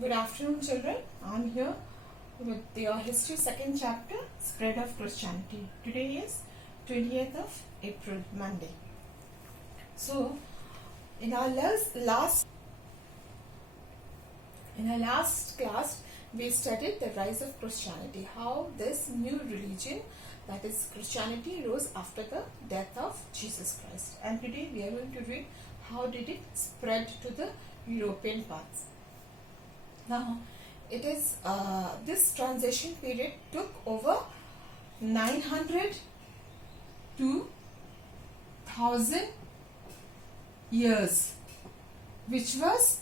Good afternoon, children. I'm here with your history second chapter, Spread of Christianity. Today is 20th of April, Monday. So, in our last class, we studied the rise of Christianity, how this new religion, that is Christianity, rose after the death of Jesus Christ. And today we are going to read how did it spread to the European parts. Now, it is this transition period took over 900 to 1000 years, which was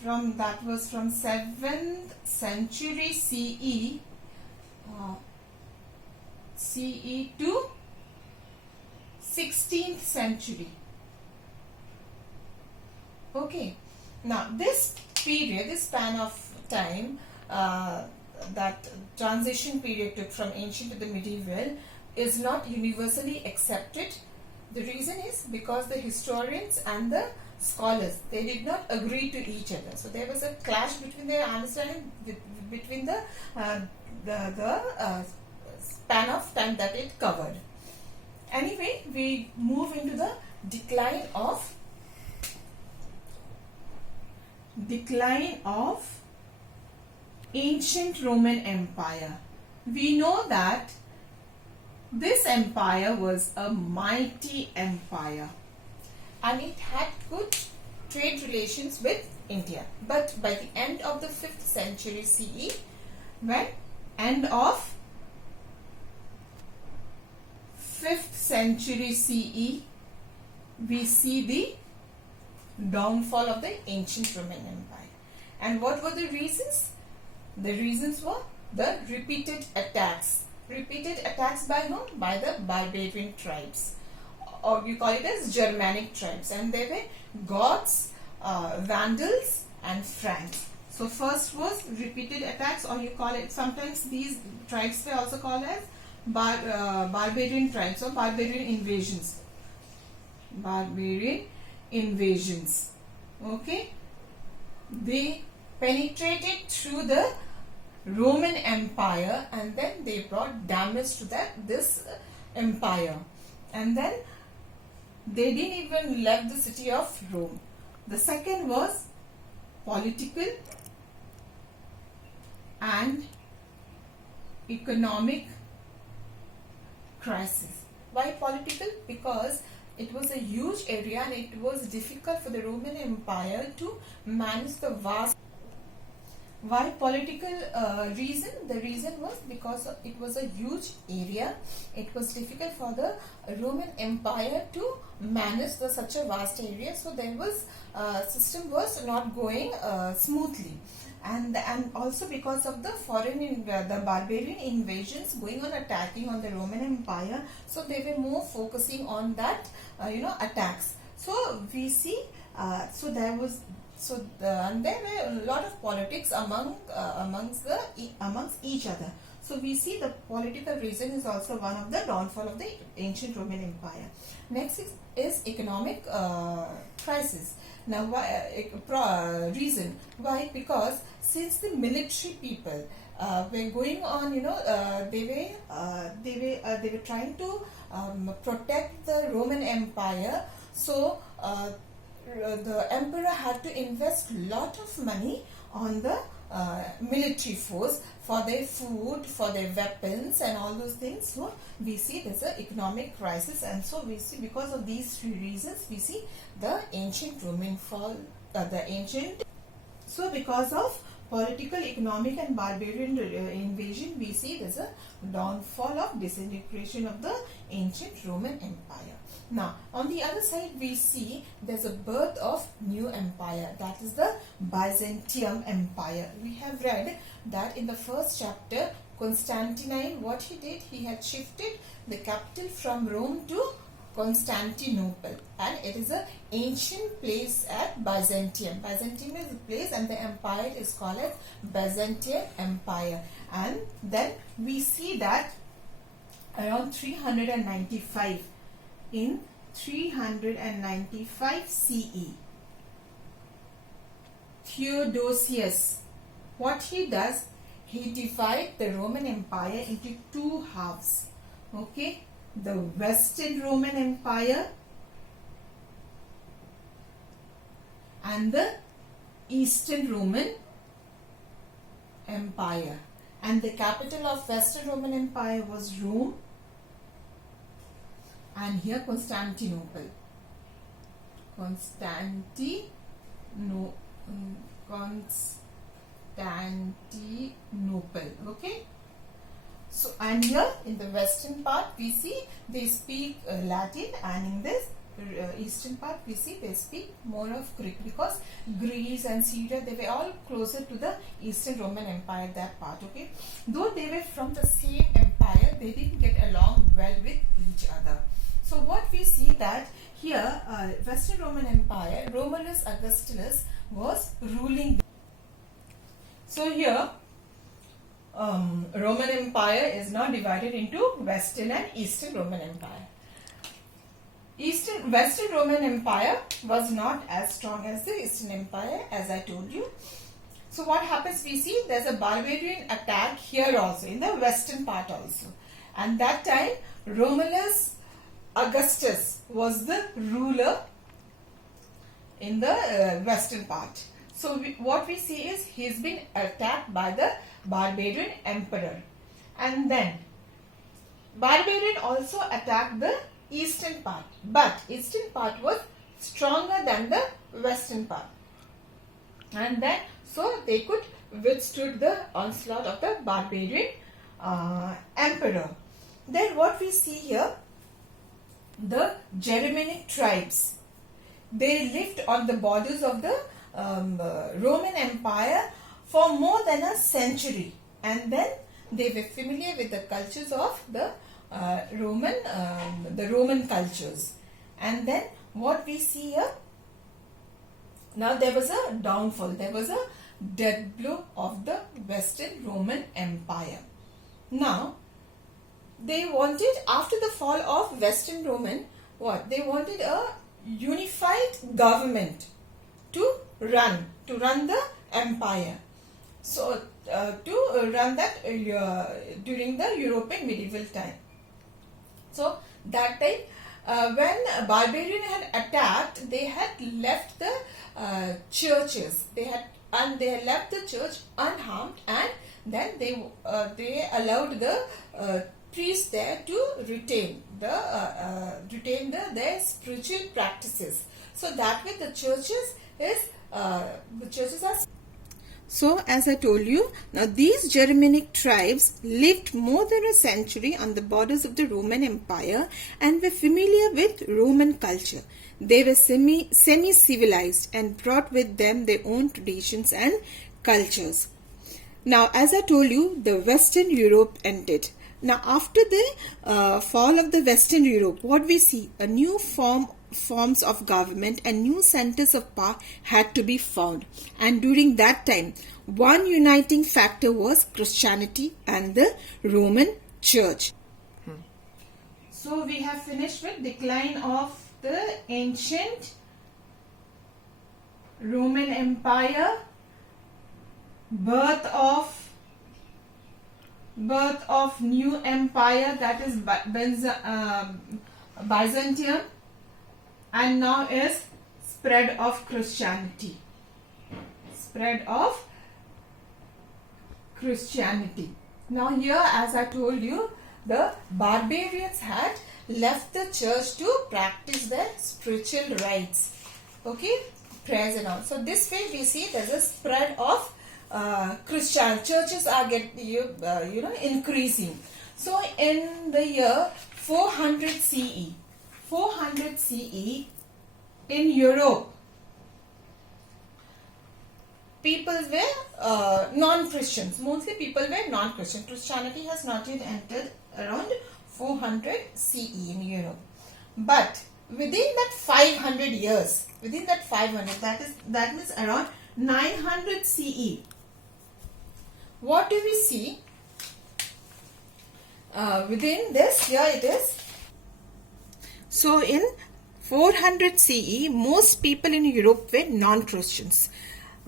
from 7th century CE to 16th century. Okay, now this period, this span of time that transition period took from ancient to the medieval is not universally accepted. The reason is because the historians and the scholars, they did not agree to each other. So there was a clash between their understanding between the span of time that it covered. Anyway, we move into the decline of ancient Roman Empire. We know that this empire was a mighty empire and it had good trade relations with India. But by the end of the 5th century CE, when end of 5th century CE, we see the downfall of the ancient Roman Empire. And what were the reasons? The reasons were the repeated attacks. Repeated attacks by whom? By the barbarian tribes, or we call it as Germanic tribes, and they were Goths, Vandals and Franks. So first was repeated attacks, or you call it, sometimes these tribes were also called as barbarian tribes or barbarian invasions. Okay, they penetrated through the Roman Empire and then they brought damage to this empire, and then they didn't even left the city of Rome. The second was political and economic crisis. Why political? Because it was a huge area and it was difficult for the Roman Empire to manage the vast. Why political reason? The reason was because it was a huge area. It was difficult for the Roman Empire to manage such a vast area. So there was system was not going smoothly. And also because of the the barbarian invasions going on, attacking on the Roman Empire, so they were more focusing on that attacks. So we see and there were a lot of politics amongst each other. So we see the political reason is also one of the downfall of the ancient Roman Empire. Next is economic crisis. Now, why reason? Why? Because since the military people were going on, they were trying to protect the Roman Empire. So the emperor had to invest lot of money on the military force for their food, for their weapons and all those things. So we see there's an economic crisis, and so we see because of these three reasons we see the ancient Roman fall, so because of political, economic and barbarian invasion, we see there's a downfall of disintegration of the ancient Roman Empire. Now, on the other side, we see there's a birth of new empire, that is the Byzantium Empire. We have read that in the first chapter, Constantine, what he did, he had shifted the capital from Rome to Constantinople, and it is an ancient place at Byzantium. Byzantium is a place and the empire is called as Byzantium Empire. And then we see that around 395 in 395 CE. Theodosius, what he does, he divided the Roman Empire into two halves. Okay, the Western Roman Empire and the Eastern Roman Empire. And the capital of Western Roman Empire was Rome, and here Constantinople. Constantinople. Okay. So, and here in the western part we see they speak Latin, and in this eastern part we see they speak more of Greek, because Greece and Syria, they were all closer to the Eastern Roman Empire, that part. Okay, though they were from the same empire, they didn't get along well with each other. So what we see that here Western Roman Empire, Romulus Augustulus was ruling. So here Roman Empire is now divided into Western and Eastern Roman Empire. Western Roman Empire was not as strong as the Eastern Empire, as I told you. So what happens, we see there's a barbarian attack here also, in the western part also. And that time Romulus Augustus was the ruler in the western part. So what we see is he's been attacked by the barbarian emperor. And then barbarian also attacked the eastern part, but eastern part was stronger than the western part, and then so they could withstood the onslaught of the barbarian emperor. Then what we see here, the Germanic tribes, they lived on the borders of the Roman Empire for more than a century, and then they were familiar with the cultures of the Roman cultures. And then what we see here, now there was a downfall, there was a death blow of the Western Roman Empire. Now they wanted, after the fall of Western Roman, what they wanted, a unified government to run the empire. So to run that during the European medieval time. So that time when barbarian had attacked, they had left the churches. They had left the church unharmed, and then they allowed the priests there to retain their spiritual practices. So that way the churches are. So as I told you, now these Germanic tribes lived more than a century on the borders of the Roman Empire and were familiar with Roman culture. They were semi-civilized and brought with them their own traditions and cultures. Now, as I told you, the Western Europe ended. Now, after the fall of the Western Europe, what we see? A new forms of government and new centers of power had to be found. And during that time, one uniting factor was Christianity and the Roman Church. So, we have finished with decline of the ancient Roman Empire, birth of new empire, that is Byzantium, and now is spread of Christianity. Now here, as I told you, the barbarians had left the church to practice their spiritual rites, okay, prayers and all. So this way we see there's a spread of Christian churches are increasing. So in the year 400 CE in Europe, people were non-Christians. Mostly people were non-Christian. Christianity has not yet entered around 400 CE in Europe. But within that 500 years, that means around 900 CE, what do we see? Within this, here it is. So in 400 CE, most people in Europe were non-Christians.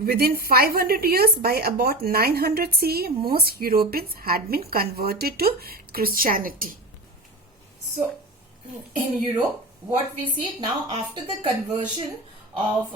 Within 500 years, by about 900 CE, most Europeans had been converted to Christianity. So, in Europe, what we see now after the conversion of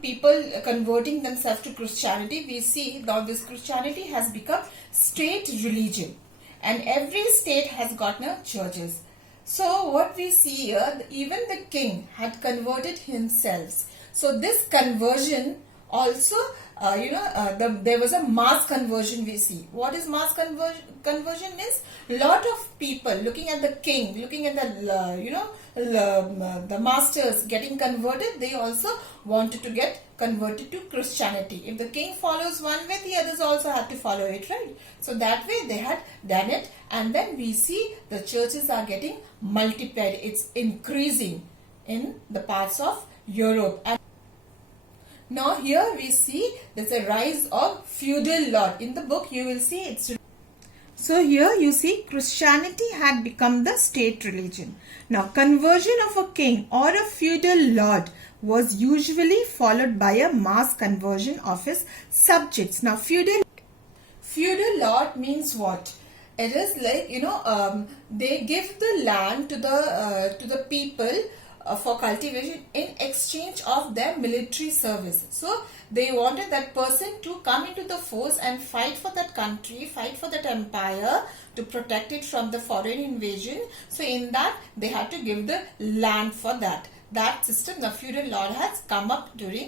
people converting themselves to Christianity, we see now this Christianity has become state religion, and every state has got now churches. So what we see here, even the king had converted himself. So this conversion also, there was a mass conversion we see. What is mass conversion means? Lot of people looking at the king, looking at the masters getting converted, they also wanted to get converted to Christianity. If the king follows one way, the others also have to follow it, right? So that way they had done it, and then we see the churches are getting multiplied. It's increasing in the parts of Europe. And now here we see there's a rise of feudal lord. In the book you will see it's. So here you see Christianity had become the state religion. Now conversion of a king or a feudal lord was usually followed by a mass conversion of his subjects. Now feudal lord means what? It is like, they give the land to the people for cultivation in exchange of their military service. So they wanted that person to come into the force and fight for that country, fight for that empire, to protect it from the foreign invasion. So in that they had to give the land for that. That system, the feudal lord, has come up during